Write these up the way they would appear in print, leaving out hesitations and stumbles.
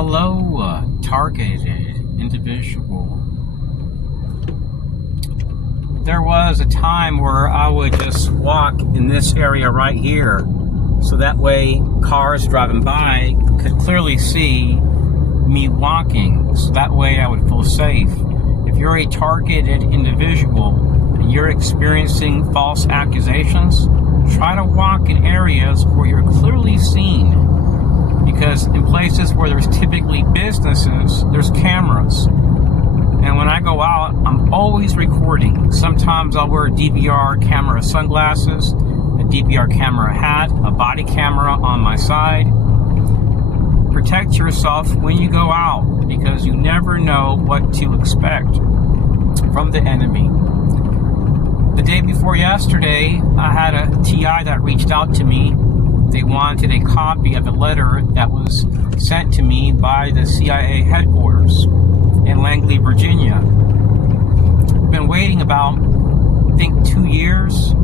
Hello, targeted individual. There was a time where I would just walk in this area right here, so that way cars driving by could clearly see me walking, so that way I would feel safe. If you're a targeted individual and you're experiencing false accusations, try to walk in areas where you're clearly seen. Because in places where there's typically businesses, there's cameras. And when I go out, I'm always recording. Sometimes I'll wear DVR camera sunglasses, a DVR camera hat, a body camera on my side. Protect yourself when you go out, because you never know what to expect from the enemy. The day before yesterday, I had a TI that reached out to me. They wanted a copy of the letter that was sent to me by the CIA headquarters in Langley, Virginia. I've been waiting about, I think, 2 years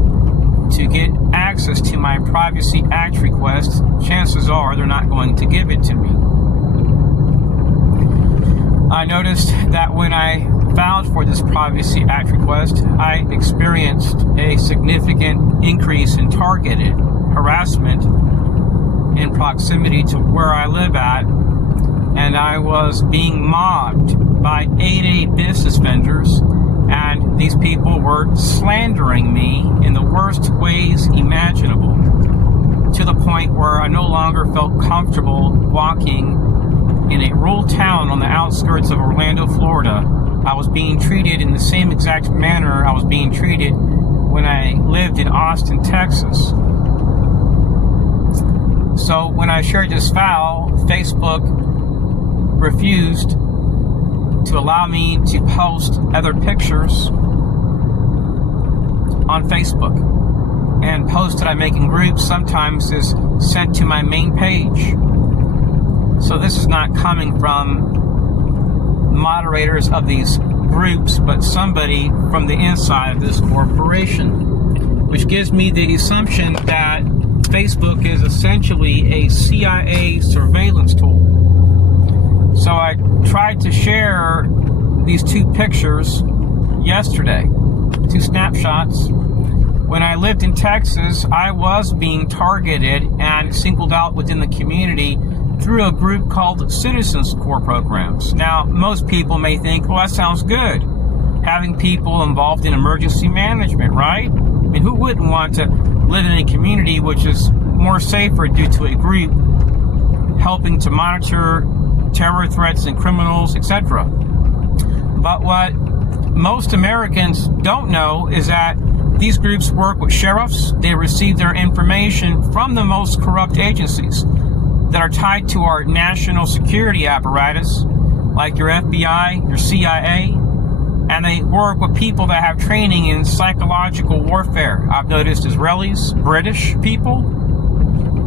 to get access to my Privacy Act request. Chances are they're not going to give it to me. I noticed that when I filed for this Privacy Act request, I experienced a significant increase in targeted harassment in proximity to where I live at, and I was being mobbed by 8A business vendors, and these people were slandering me in the worst ways imaginable, to the point where I no longer felt comfortable walking in a rural town on the outskirts of Orlando, Florida. I was being treated in the same exact manner I was being treated when I lived in Austin, Texas. So when I shared this file, Facebook refused to allow me to post other pictures on Facebook. And posts that I make in groups sometimes is sent to my main page. So this is not coming from moderators of these groups, but somebody from the inside of this corporation, which gives me the assumption that Facebook is essentially a CIA surveillance tool. So I tried to share these two pictures yesterday, two snapshots. When I lived in Texas, I was being targeted and singled out within the community through a group called Citizens Corps programs. Now, most people may think, well, that sounds good, having people involved in emergency management, right? I mean, who wouldn't want to live in a community which is more safer due to a group helping to monitor terror threats and criminals, etc. But what most Americans don't know is that these groups work with sheriffs. They receive their information from the most corrupt agencies that are tied to our national security apparatus, like your FBI, your CIA, and they work with people that have training in psychological warfare. I've noticed Israelis, British people,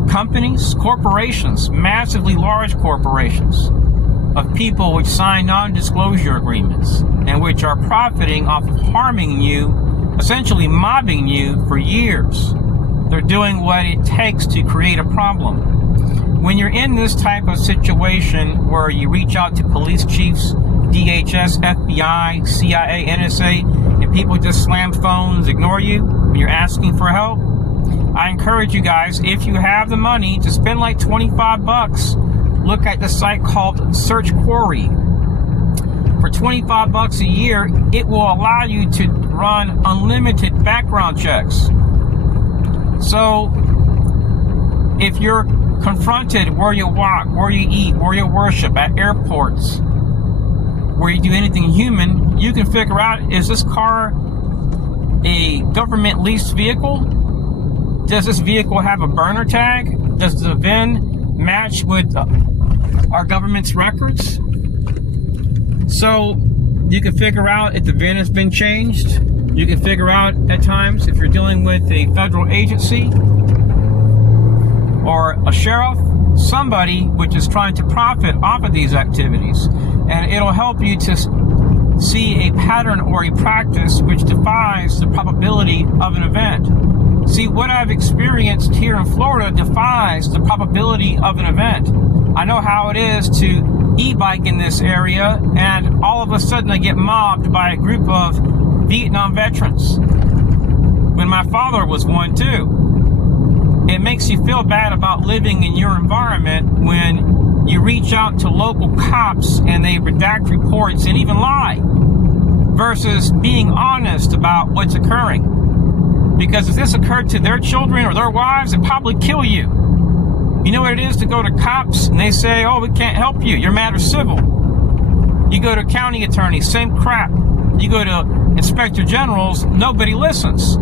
companies, corporations, massively large corporations, of people which sign non-disclosure agreements and which are profiting off of harming you, essentially mobbing you for years. They're doing what it takes to create a problem. When you're in this type of situation where you reach out to police chiefs, DHS, FBI, CIA, NSA, and people just slam phones, ignore you when you're asking for help, I encourage you guys, if you have the money, to spend like $25. Look at the site called Search Quarry. For $25 a year, it will allow you to run unlimited background checks. So if you're confronted where you walk, where you eat, where you worship, at airports, where you do anything human, you can figure out, is this car a government leased vehicle? Does this vehicle have a burner tag? Does the VIN match with our government's records? So you can figure out if the VIN has been changed. You can figure out at times if you're dealing with a federal agency or a sheriff, somebody which is trying to profit off of these activities. And it'll help you to see a pattern or a practice which defies the probability of an event. See, what I've experienced here in Florida defies the probability of an event. I know how it is to e-bike in this area, and all of a sudden I get mobbed by a group of Vietnam veterans when my father was one too. It makes you feel bad about living in your environment when you reach out to local cops and they redact reports and even lie, versus being honest about what's occurring. Because if this occurred to their children or their wives, it'd probably kill you. You know what it is to go to cops and they say, oh, we can't help you, your matter's civil. You go to county attorneys, same crap. You go to inspector generals, nobody listens.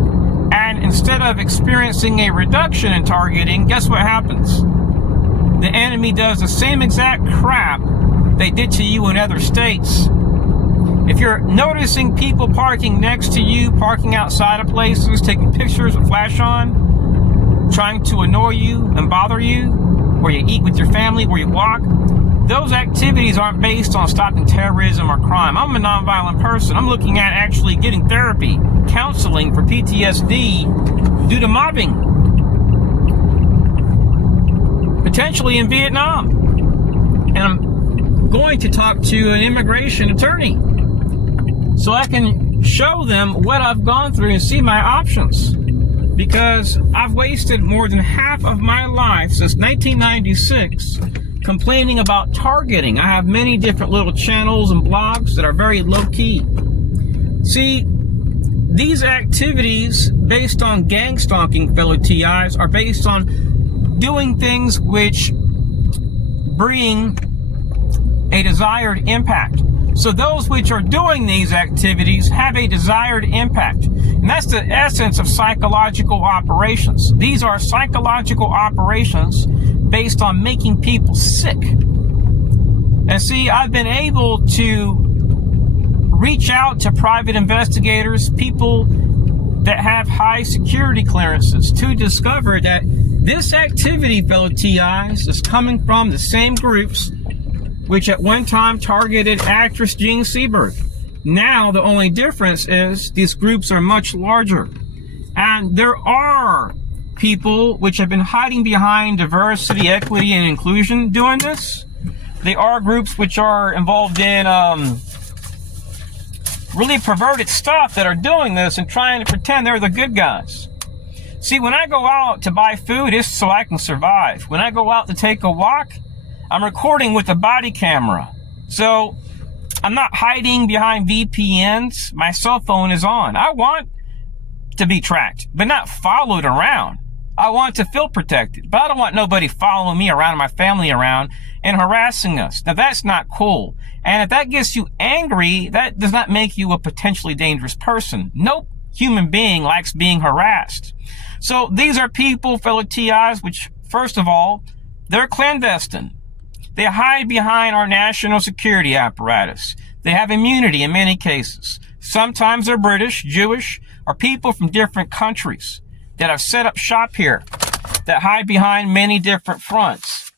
And instead of experiencing a reduction in targeting, guess what happens? The enemy does the same exact crap they did to you in other states. If you're noticing people parking next to you, parking outside of places, taking pictures with flash on, trying to annoy you and bother you, where you eat with your family, where you walk, those activities aren't based on stopping terrorism or crime. I'm a nonviolent person. I'm looking at actually getting therapy, counseling for PTSD due to mobbing, potentially in Vietnam. And I'm going to talk to an immigration attorney so I can show them what I've gone through and see my options. Because I've wasted more than half of my life since 1996 complaining about targeting. I have many different little channels and blogs that are very low-key. See, these activities based on gang stalking, fellow TIs, are based on doing things which bring a desired impact. So those which are doing these activities have a desired impact. And that's the essence of psychological operations. These are psychological operations based on making people sick. And see, I've been able to reach out to private investigators, people that have high security clearances, to discover that this activity, fellow TIs, is coming from the same groups which at one time targeted actress Jean Seberg. Now the only difference is these groups are much larger. And there are people which have been hiding behind diversity, equity, and inclusion doing this. They are groups which are involved in really perverted stuff that are doing this and trying to pretend they're the good guys. See, when I go out to buy food, it's so I can survive. When I go out to take a walk, I'm recording with a body camera. So I'm not hiding behind VPNs. My cell phone is on. I want to be tracked, but not followed around. I want to feel protected, but I don't want nobody following me around, my family around, and harassing us. Now that's not cool. And if that gets you angry, that does not make you a potentially dangerous person. No human being likes being harassed. So these are people, fellow TIs, which, first of all, they're clandestine. They hide behind our national security apparatus. They have immunity in many cases. Sometimes they're British, Jewish, or people from different countries that have set up shop here, that hide behind many different fronts.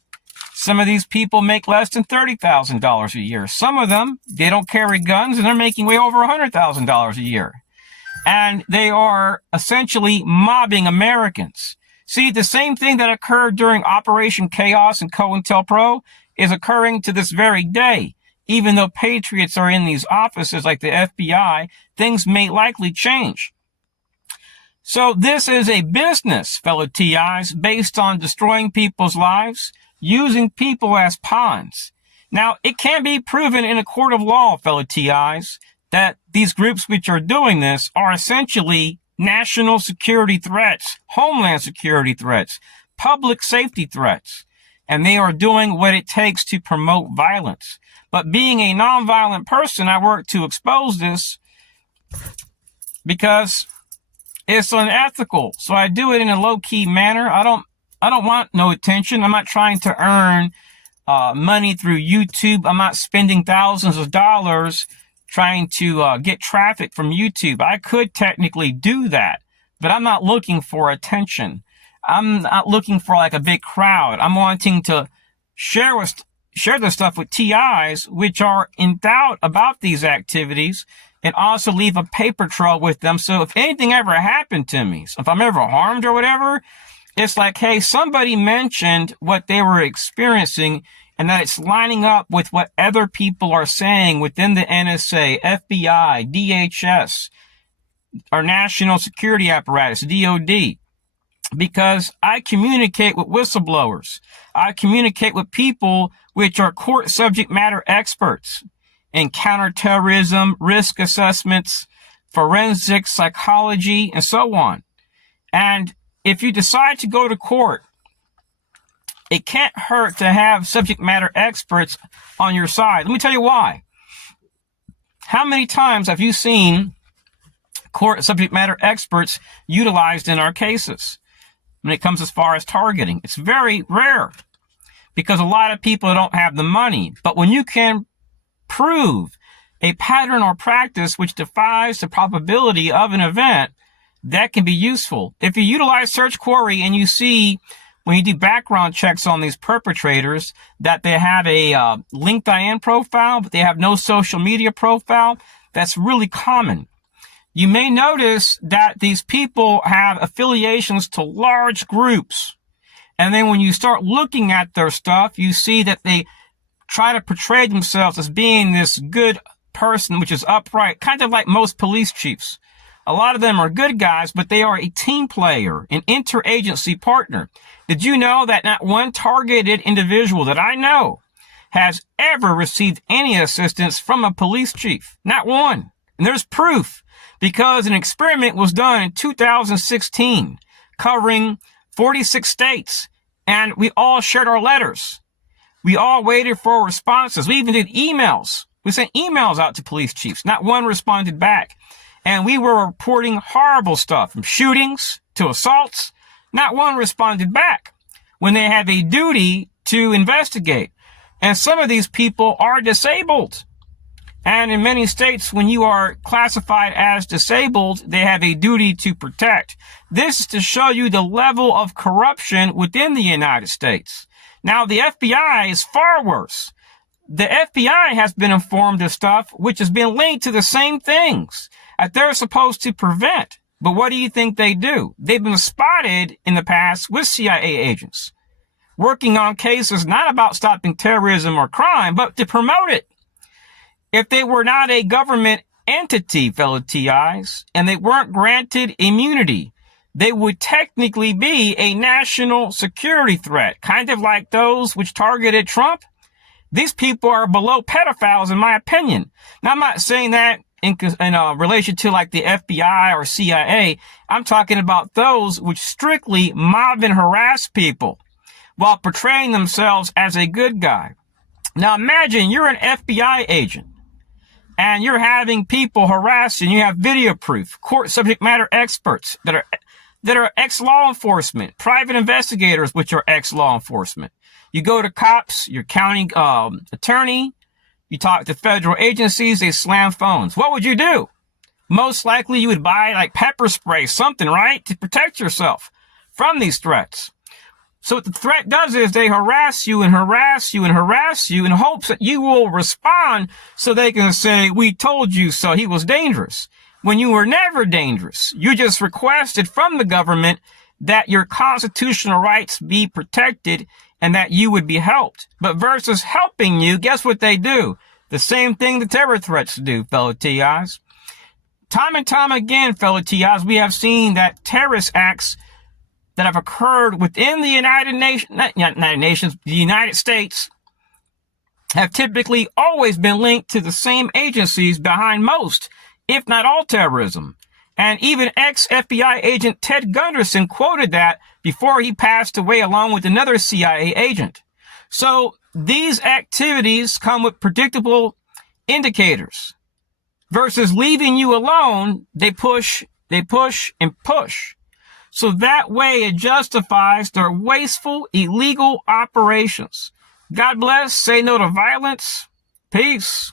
Some of these people make less than $30,000 a year. Some of them, they don't carry guns and they're making way over $100,000 a year. And they are essentially mobbing Americans. See, the same thing that occurred during Operation Chaos and COINTELPRO is occurring to this very day. Even though patriots are in these offices like the FBI, things may likely change. So this is a business, fellow TIs, based on destroying people's lives, using people as pawns. Now, it can be proven in a court of law, fellow TIs, that these groups which are doing this are essentially national security threats, homeland security threats, public safety threats. And they are doing what it takes to promote violence. But being a nonviolent person, I work to expose this because it's unethical. So I do it in a low-key manner. I don't want no attention. I'm not trying to earn money through YouTube. I'm not spending thousands of dollars trying to get traffic from YouTube. I could technically do that, but I'm not looking for attention. I'm not looking for like a big crowd. I'm wanting to share this stuff with TIs which are in doubt about these activities, and also leave a paper trail with them. So if anything ever happened to me, so if I'm ever harmed or whatever, it's like, hey, somebody mentioned what they were experiencing and that it's lining up with what other people are saying within the NSA, FBI, DHS, our national security apparatus, DOD. Because I communicate with whistleblowers. I communicate with people which are court subject matter experts in counterterrorism, risk assessments, forensic psychology, and so on. And if you decide to go to court, it can't hurt to have subject matter experts on your side. Let me tell you why. How many times have you seen court subject matter experts utilized in our cases when it comes as far as targeting? It's very rare because a lot of people don't have the money. But when you can prove a pattern or practice which defies the probability of an event, that can be useful. If you utilize Search Query and you see when you do background checks on these perpetrators that they have a LinkedIn profile, but they have no social media profile, that's really common. You may notice that these people have affiliations to large groups. And then when you start looking at their stuff, you see that they try to portray themselves as being this good person, which is upright, kind of like most police chiefs. A lot of them are good guys, but they are a team player, an interagency partner. Did you know that not one targeted individual that I know has ever received any assistance from a police chief? Not one. And there's proof, because an experiment was done in 2016 covering 46 states, and we all shared our letters. We all waited for responses. We even did emails. We sent emails out to police chiefs. Not one responded back. And we were reporting horrible stuff, from shootings to assaults. Not one responded back when they have a duty to investigate. And some of these people are disabled. And in many states, when you are classified as disabled, they have a duty to protect. This is to show you the level of corruption within the United States. Now, the FBI is far worse. The FBI has been informed of stuff which has been linked to the same things that they're supposed to prevent. But what do you think they do? They've been spotted in the past with CIA agents working on cases not about stopping terrorism or crime, but to promote it. If they were not a government entity, fellow TIs, and they weren't granted immunity, they would technically be a national security threat, kind of like those which targeted Trump. These people are below pedophiles, in my opinion. Now, I'm not saying that in relation to like the FBI or CIA. I'm talking about those which strictly mob and harass people while portraying themselves as a good guy. Now, imagine you're an FBI agent and you're having people harass you, and you have video proof, court subject matter experts that are ex-law enforcement, private investigators, which are ex-law enforcement. You go to cops, your county attorney, you talk to federal agencies, they slam phones. What would you do? Most likely you would buy like pepper spray, something, right? To protect yourself from these threats. So what the threat does is they harass you and harass you and harass you in hopes that you will respond so they can say, we told you so, he was dangerous. When you were never dangerous. You just requested from the government that your constitutional rights be protected and that you would be helped. But versus helping you, guess what they do? The same thing the terror threats do, fellow TIs. Time and time again, fellow TIs, we have seen that terrorist acts that have occurred within the the United States have typically always been linked to the same agencies behind most, if not all, terrorism. And even ex-FBI agent Ted Gunderson quoted that before he passed away, along with another CIA agent. So these activities come with predictable indicators. Versus leaving you alone, they push, and push. So that way it justifies their wasteful, illegal operations. God bless. Say no to violence. Peace.